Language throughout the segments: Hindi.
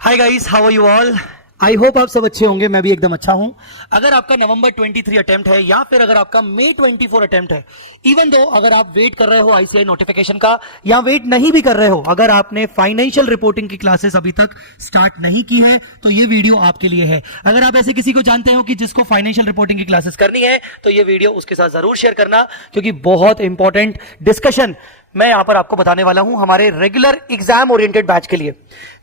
Hi guys, how are you all? I hope आप सब अच्छे होंगे। मैं भी एकदम अच्छा हूं। अगर आपका नवंबर 23 अटेम्प्ट है या फिर अगर आपका मई 24 अटेम्प्ट है, इवन दो अगर आप वेट कर रहे हो आईसीआई नोटिफिकेशन का या वेट नहीं भी कर रहे हो, अगर आपने फाइनेंशियल रिपोर्टिंग की क्लासेस अभी तक स्टार्ट नहीं की है तो ये वीडियो आपके लिए है। अगर आप ऐसे किसी को जानते हो कि जिसको फाइनेंशियल रिपोर्टिंग की क्लासेस करनी है तो ये वीडियो उसके साथ जरूर शेयर करना, क्योंकि बहुत इंपॉर्टेंट डिस्कशन मैं यहां पर आपको बताने वाला हूं हमारे रेगुलर एग्जाम ओरिएंटेड बैच के लिए।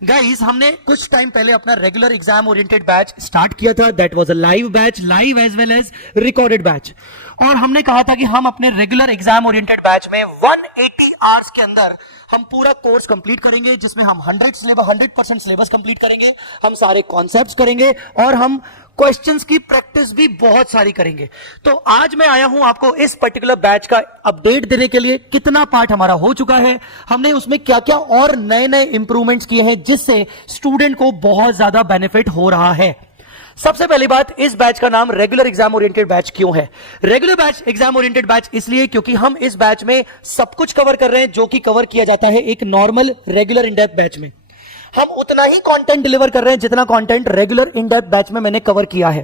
गाइस, हमने कुछ टाइम पहले अपना regular exam oriented batch start किया था। That was a live batch, live as well as recorded batch. और हमने कहा था कि हम अपने रेगुलर एग्जाम ओरिएंटेड बैच में 180 आवर्स के अंदर हम पूरा कोर्स कंप्लीट करेंगे, जिसमें हम 100% सिलेबस कंप्लीट करेंगे, हम सारे कॉन्सेप्ट्स करेंगे और हम क्वेश्चंस की प्रैक्टिस भी बहुत सारी करेंगे। तो आज मैं आया हूं आपको इस पर्टिकुलर बैच का अपडेट देने के लिए। कितना पार्ट हमारा हो चुका है, हमने उसमें क्या क्या और नए नए इंप्रूवमेंट्स किए हैं जिससे स्टूडेंट को बहुत ज्यादा बेनिफिट हो रहा है। सबसे पहली बात, इस बैच का नाम रेगुलर एग्जाम ओरिएंटेड बैच क्यों है? Regular batch exam oriented batch इसलिए क्योंकि हम इस बैच में सब कुछ कवर कर रहे हैं जो कि कवर किया जाता है एक normal regular in depth batch में। हम उतना ही कंटेंट डिलीवर कर रहे हैं जितना content regular in depth batch में मैंने कवर किया है।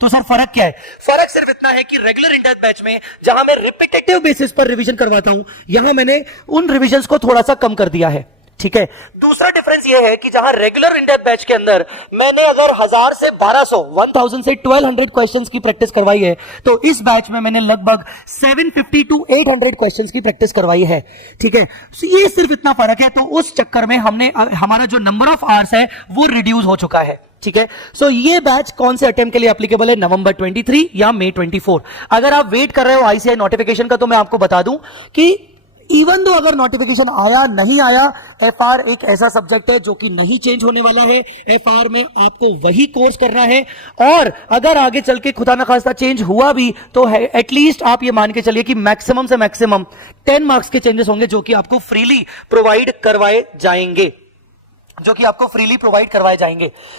तो सर फर्क क्या है? फर्क सिर्फ इतना है कि रेगुलर इन डेप्थ बैच में जहां मैं रिपीटेटिव बेसिस पर रिवीजन करवाता हूं, यहां मैंने उन रिवीजन्स को थोड़ा सा कम कर दिया है। ठीक है। दूसरा डिफरेंस यह है कि जहां रेगुलर इन डेप्थ बैच के अंदर मैंने अगर 1000 से 1200 1000 से 1200 क्वेश्चंस की प्रैक्टिस करवाई है, तो इस बैच में मैंने लगभग 750 टू 800 क्वेश्चंस की प्रैक्टिस करवाई है। ठीक है। ये सिर्फ इतना फर्क है। तो उस चक्कर में हमने हमारा जो नंबर ऑफ आवर्स है वो रिड्यूस हो चुका है। ठीक है। सो ये बैच कौन से अटेम्प्ट के लिए एप्लीकेबल है? नवंबर 23 या मई 24। अगर आप वेट कर रहे हो आईसीआई नोटिफिकेशन का, तो मैं आपको बता दूं कि इवन दो अगर नोटिफिकेशन आया नहीं आया, एफआर एक ऐसा सब्जेक्ट है जो कि नहीं चेंज होने वाला है। एफआर में आपको वही कोर्स करना है, और अगर आगे चल के खुदा ना खास्ता चेंज हुआ भी तो एटलीस्ट आप ये मान के चलिए कि मैक्सिमम से मैक्सिमम 10 मार्क्स के चेंजेस होंगे जो कि आपको फ्रीली प्रोवाइड करवाए जाएंगे।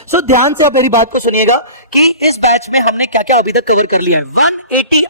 सो ध्यान से आप मेरी बात को सुनिएगा कि इस बैच में हमने क्या क्या अभी तक कवर कर लिया है। 180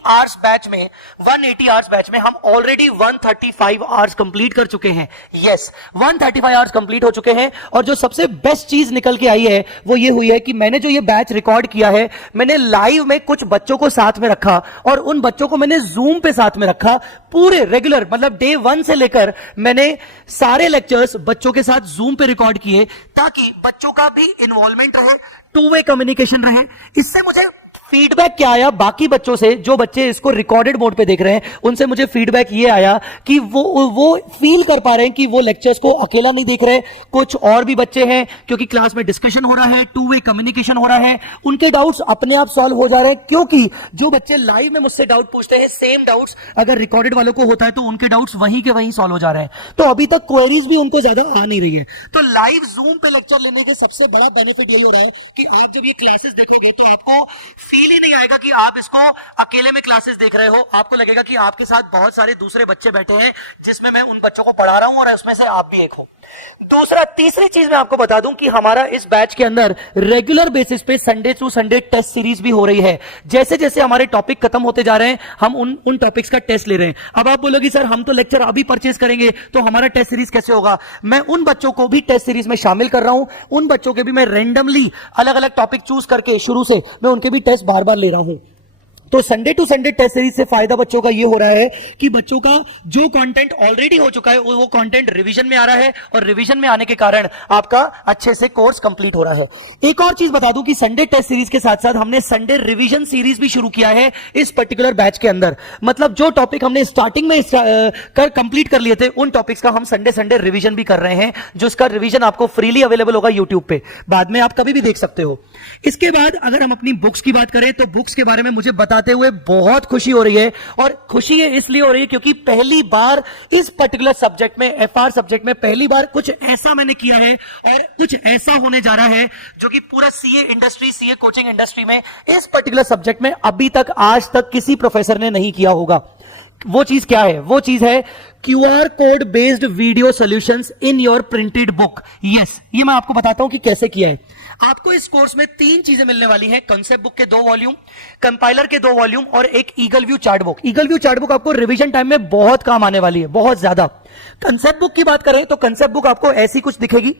आवर्स बैच में हम ऑलरेडी 135 आवर्स कंप्लीट कर चुके हैं। यस, 135 आवर्स कंप्लीट हो चुके हैं। और जो सबसे बेस्ट चीज निकल के आई है वो ये हुई है कि मैंने जो ये बैच रिकॉर्ड किया है, मैंने लाइव में कुछ बच्चों को साथ में रखा और उन बच्चों को मैंने जूम पे साथ में रखा। पूरे रेगुलर मतलब डे 1 से लेकर मैंने सारे लेक्चर्स बच्चों के साथ जूम पे रिकॉर्ड किए, ताकि बच्चों का भी इन्वॉल्वमेंट रहे, टू वे कम्युनिकेशन रहे। इससे मुझे फीडबैक क्या आया बाकी बच्चों से, जो बच्चे इसको रिकॉर्डेड मोड पे देख रहे हैं, उनसे मुझे फीडबैक ये आया कि वो फील कर पा रहे हैं कि वो लेक्चर्स को अकेला नहीं देख रहे, कुछ और भी बच्चे हैं, क्योंकि क्लास में डिस्कशन हो रहा है, टू वे कम्युनिकेशन हो रहा है, उनके डाउट्स अपने आप सॉल्व हो जा रहे हैं। क्योंकि जो बच्चे लाइव में मुझसे डाउट पूछते हैं, सेम डाउट्स अगर रिकॉर्डेड वालों को होता है तो उनके डाउट्स वहीं के वहीं सॉल्व हो जा रहे हैं। तो अभी तक क्वेरीज भी उनको ज्यादा आ नहीं रही है। तो लाइव जूम पे लेक्चर लेने के सबसे बड़ा बेनिफिट यही हो रहा है कि आप जब ये क्लासेस देखोगे तो आपको फील ही नहीं आएगा कि आप इसको अकेले में क्लासेस देख रहे हो। आपको लगेगा कि आपके साथ बहुत सारे दूसरे बच्चे बैठे हैं जिसमें मैं उन बच्चों को पढ़ा रहा हूं और उसमें से आप भी एक हो। तीसरी चीज मैं आपको बता दूं कि हमारा इस बैच के अंदर रेगुलर बेसिस पे Sunday to Sunday test series भी हो रही है। जैसे जैसे हमारे टॉपिक खत्म होते जा रहे हैं, हम उन टॉपिक्स का टेस्ट ले रहे हैं। अब आप बोलोगे सर हम तो लेक्चर अभी परचेज करेंगे तो हमारा टेस्ट सीरीज कैसे होगा? मैं उन बच्चों को भी टेस्ट सीरीज में शामिल कर रहा हूं। उन बच्चों के भी मैं रेंडमली अलग अलग टॉपिक चूज करके शुरू से मैं उनके भी टेस्ट बार बार ले रहा हूं। तो Sunday to Sunday test series से फायदा बच्चों का ये हो रहा है कि बच्चों का जो कंटेंट ऑलरेडी हो चुका है वो कंटेंट रिवीजन में आ रहा है, और रिवीजन में आने के कारण आपका अच्छे से कोर्स कंप्लीट हो रहा है। एक और चीज बता दूं कि संडे टेस्ट सीरीज के साथ साथ हमने संडे रिवीजन सीरीज भी शुरू किया है इस पर्टिकुलर बैच के अंदर। मतलब जो टॉपिक हमने स्टार्टिंग में कंप्लीट कर लिए थे, उन टॉपिक्स का हम संडे संडे रिवीजन भी कर रहे हैं, जिसका रिवीजन आपको फ्रीली अवेलेबल होगा यूट्यूब पे, बाद में आप कभी भी देख सकते हो। इसके बाद अगर हम अपनी बुक्स की बात करें तो बुक्स के बारे में मुझे बताते हुए बहुत खुशी हो रही है। और खुशी इसलिए हो रही है क्योंकि पहली बार इस पर्टिकुलर सब्जेक्ट में, एफआर सब्जेक्ट में पहली बार कुछ ऐसा मैंने किया है और कुछ ऐसा होने जा रहा है जो कि पूरा CA industry, CA coaching industry में इस पर्टिकुलर सब्जेक्ट में अभी तक आज तक किसी प्रोफेसर ने नहीं किया होगा। वो चीज क्या है? वो चीज है QR code based video solutions in your printed book. Yes, ये मैं आपको बताता हूं कि कैसे किया है। आपको इस कोर्स में 3 चीजें मिलने वाली हैं। कंसेप्ट बुक के 2 वॉल्यूम, कंपाइलर के 2 वॉल्यूम और एक eagle view chart book. Eagle view chart book आपको रिवीजन टाइम में बहुत काम आने वाली है, बहुत ज्यादा। कंसेप्ट बुक की बात करें तो कंसेप्ट बुक आपको ऐसी कुछ दिखेगी।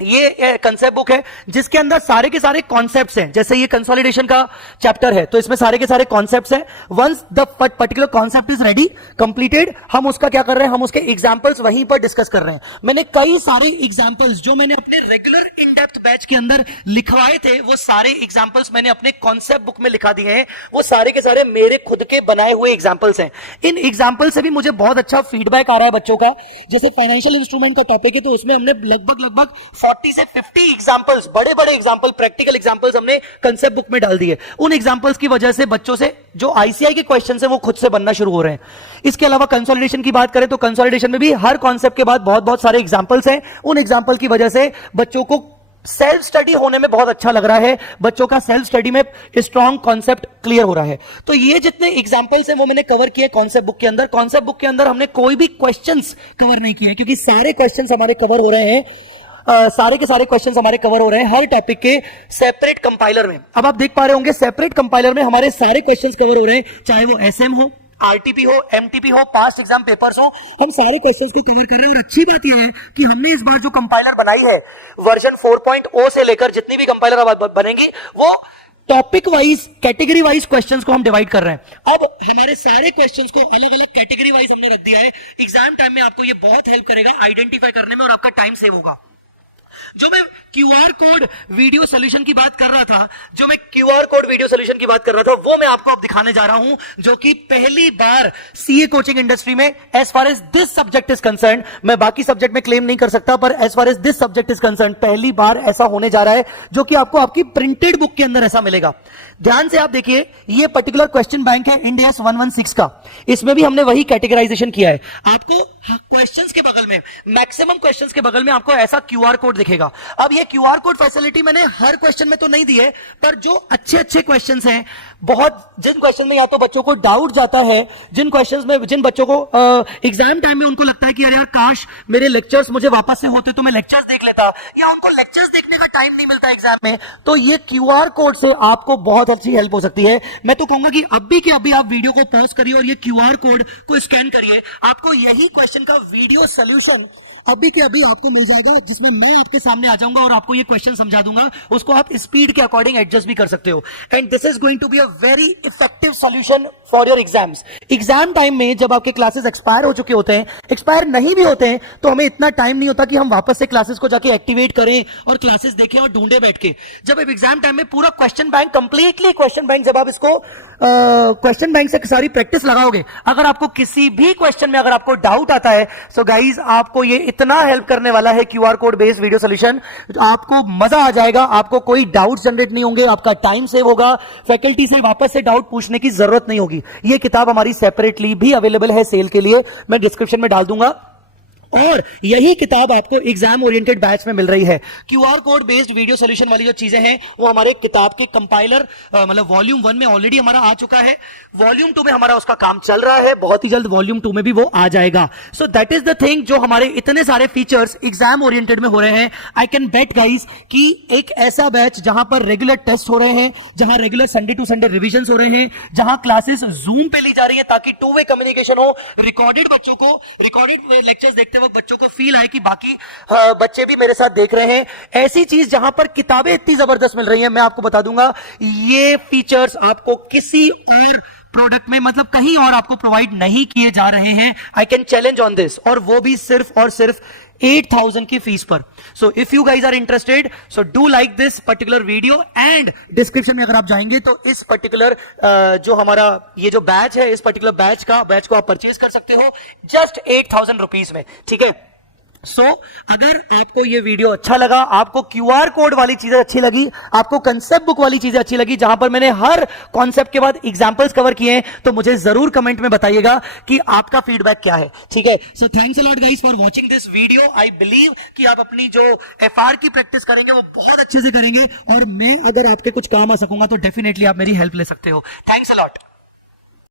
ये कंसेप्ट बुक है जिसके अंदर सारे के सारे कॉन्सेप्ट्स हैं। जैसे ये कंसोलिडेशन का चैप्टर है तो इसमें सारे के सारे कॉन्सेप्ट्स हैं। Once the particular concept is ready completed, हम उसका क्या कर रहे हैं, हम उसके एग्जांपल्स वहीं पर डिस्कस कर रहे हैं। मैंने कई सारे एग्जांपल्स जो मैंने अपने रेगुलर इन डेप्थ बैच के अंदर लिखवाए थे वो सारे एग्जांपल्स मैंने अपने कॉन्सेप्ट बुक में लिखा दिए हैं। वो सारे के सारे मेरे खुद के बनाए हुए एग्जांपल्स हैं। इन एग्जांपल से भी मुझे बहुत अच्छा फीडबैक आ रहा है बच्चों का। जैसे फाइनेंशियल इंस्ट्रूमेंट का टॉपिक है तो उसमें हमने लगभग 40 से 50 एग्जांपल्स, बड़े बड़े एग्जांपल, प्रैक्टिकल एग्जांपल्स हमने कंसेप्ट बुक में डाल दिए। उन एग्जांपल्स की वजह से बच्चों से जो आईसीआई के क्वेश्चंस है वो खुद से बनना शुरू हो रहे हैं। इसके अलावा कंसोलिडेशन की बात करें तो कंसोलिडेशन में भी हर कॉन्सेप्ट के बाद बहुत बहुत सारे एग्जांपल्स हैं। उन एग्जांपल की वजह से बच्चों को सेल्फ स्टडी होने में बहुत अच्छा लग रहा है, बच्चों का सेल्फ स्टडी में स्ट्रॉन्ग कॉन्सेप्ट क्लियर हो रहा है। तो ये जितने एग्जांपल्स हैं वो मैंने कवर किए कॉन्सेप्ट बुक के अंदर। कॉन्सेप्ट बुक के अंदर हमने कोई भी क्वेश्चंस कवर नहीं किए क्योंकि सारे क्वेश्चंस हमारे कवर हो रहे हैं। सारे के सारे क्वेश्चंस हमारे कवर हो रहे हैं हर टॉपिक के सेपरेट कंपाइलर में। अब आप देख पा रहे होंगे सेपरेट कंपाइलर में हमारे सारे क्वेश्चंस कवर हो रहे हैं, चाहे वो एसएम हो, आरटीपी हो, एमटीपी हो, पास्ट एग्जाम पेपर्स हो, हम सारे क्वेश्चंस को कवर कर रहे हैं। और अच्छी बात यह है कि हमने इस बार जो कंपाइलर बनाई है वर्जन 4.0 से लेकर जितनी भी कंपाइलर बनेंगी वो topic wise, category wise questions को हम डिवाइड कर रहे हैं। अब हमारे सारे क्वेश्चंस को अलग अलग कैटेगरी वाइज हमने रख दिया है। एग्जाम टाइम में आपको ये बहुत हेल्प करेगा आइडेंटिफाई करने में और आपका टाइम सेव होगा। जो मैं क्यूआर कोड वीडियो सॉल्यूशन की बात कर रहा था, वो मैं आपको अब दिखाने जा रहा हूं, जो कि पहली बार सीए कोचिंग इंडस्ट्री में as far as this subject is concern, मैं बाकी सब्जेक्ट में क्लेम नहीं कर सकता पर as far as this subject is concern पहली बार ऐसा होने जा रहा है जो कि आपको आपकी प्रिंटेड बुक के अंदर ऐसा मिलेगा। ध्यान से आप देखिए, ये पर्टिकुलर क्वेश्चन बैंक है इंड AS 116 का। इसमें भी हमने वही कैटेगराइजेशन किया है। आपको क्वेश्चंस के बगल में, मैक्सिमम क्वेश्चंस के बगल में आपको ऐसा क्यूआर कोड दिखेगा। अब ये क्यूआर कोड फैसिलिटी मैंने हर क्वेश्चन में तो नहीं दी है, पर जो अच्छे अच्छे क्वेश्चंस हैं, बहुत जिन क्वेश्चन में या तो बच्चों को डाउट जाता है, जिन क्वेश्चंस में जिन बच्चों को एग्जाम टाइम में उनको लगता है कि यार काश मेरे लेक्चर्स मुझे वापस से होते तो मैं लेक्चर्स देख लेता, या उनको लेक्चर्स देखने का टाइम नहीं मिलता एग्जाम में, तो ये क्यूआर कोड से आपको बहुत अच्छी हेल्प हो सकती है। मैं तो कहूंगा कि अभी के अभी आप वीडियो को पॉज करिए और ये क्यूआर कोड को स्कैन करिए। आपको यही क्वेश्चन का वीडियो सॉल्यूशन अभी के अभी आपको मिल जाएगा, जिसमें मैं आपके सामने आ जाऊंगा और आपको ये क्वेश्चन समझा दूंगा। उसको आप स्पीड के अकॉर्डिंग एडजस्ट भी कर सकते हो। And this is going to be a very effective solution for your exams. Exam time में जब आपके क्लासेस एक्सपायर हो चुके होते हैं, एक्सपायर नहीं भी होते हैं, तो हमें इतना टाइम नहीं होता कि हम वापस से क्लासेस को जाके एक्टिवेट करें और क्लासेस देखें और ढूंढे बैठ के। जब आप एग्जाम टाइम में पूरा question bank, completely question bank, जब आप इसको क्वेश्चन बैंक से सारी प्रैक्टिस लगाओगे, अगर आपको किसी भी क्वेश्चन में अगर आपको डाउट आता है, सो गाइज आपको ये इतना हेल्प करने वाला है QR code based video solution, आपको मजा आ जाएगा। आपको कोई डाउट जनरेट नहीं होंगे, आपका टाइम सेव होगा, फैकल्टी से वापस से डाउट पूछने की जरूरत नहीं होगी। ये किताब हमारी सेपरेटली भी अवेलेबल है सेल के लिए, मैं डिस्क्रिप्शन में डाल दूंगा। और यही किताब आपको एग्जाम ओरिएंटेड बैच में मिल रही है। QR code based video solution वाली जो चीजें हैं वो हमारे किताब के कंपाइलर मतलब वॉल्यूम 1 में ऑलरेडी हमारा आ चुका है, वॉल्यूम 2 में हमारा उसका काम चल रहा है, बहुत ही जल्द वॉल्यूम 2 में भी वो आ जाएगा। So that is the thing, जो हमारे इतने सारे फीचर्स एग्जाम ओरिएंटेड में हो रहे हैं। आई कैन बेट गाइस कि एक ऐसा बैच जहां पर रेगुलर टेस्ट हो रहे हैं, जहां regular Sunday to Sunday revision हो रहे हैं, जहां क्लासेस जूम पे ली जा रही है ताकि 2 वे कम्युनिकेशन हो, रिकॉर्डेड बच्चों को, रिकॉर्डेड लेक्चर्स देखते वक्त बच्चों को फील आए कि बाकी बच्चे भी मेरे साथ देख रहे हैं। ऐसी चीज जहां पर किताबें इतनी जबरदस्त मिल रही हैं, मैं आपको बता दूंगा ये फीचर्स आपको किसी और प्रोडक्ट में, मतलब कहीं और आपको प्रोवाइड नहीं किए जा रहे हैं। I can challenge on this, और वो भी सिर्फ और सिर्फ 8,000 की फीस पर। So if you guys are interested, so do like this particular video, and description में अगर आप जाएंगे तो इस पर्टिकुलर जो हमारा ये जो बैच है, इस पर्टिकुलर बैच को आप परचेज कर सकते हो जस्ट 8,000 रुपीज में, ठीक है। सो अगर आपको ये वीडियो अच्छा लगा, आपको क्यूआर कोड वाली चीजें अच्छी लगी, आपको कंसेप्ट बुक वाली चीजें अच्छी लगी जहां पर मैंने हर कॉन्सेप्ट के बाद एग्जांपल्स कवर किए हैं, तो मुझे जरूर कमेंट में बताइएगा कि आपका फीडबैक क्या है, ठीक है। So thanks a lot guys for watching this video. I believe कि आप अपनी जो एफआर की प्रैक्टिस करेंगे वो बहुत अच्छे से करेंगे, और मैं अगर आपके कुछ काम आ सकूंगा तो डेफिनेटली आप मेरी हेल्प ले सकते हो। Thanks a lot.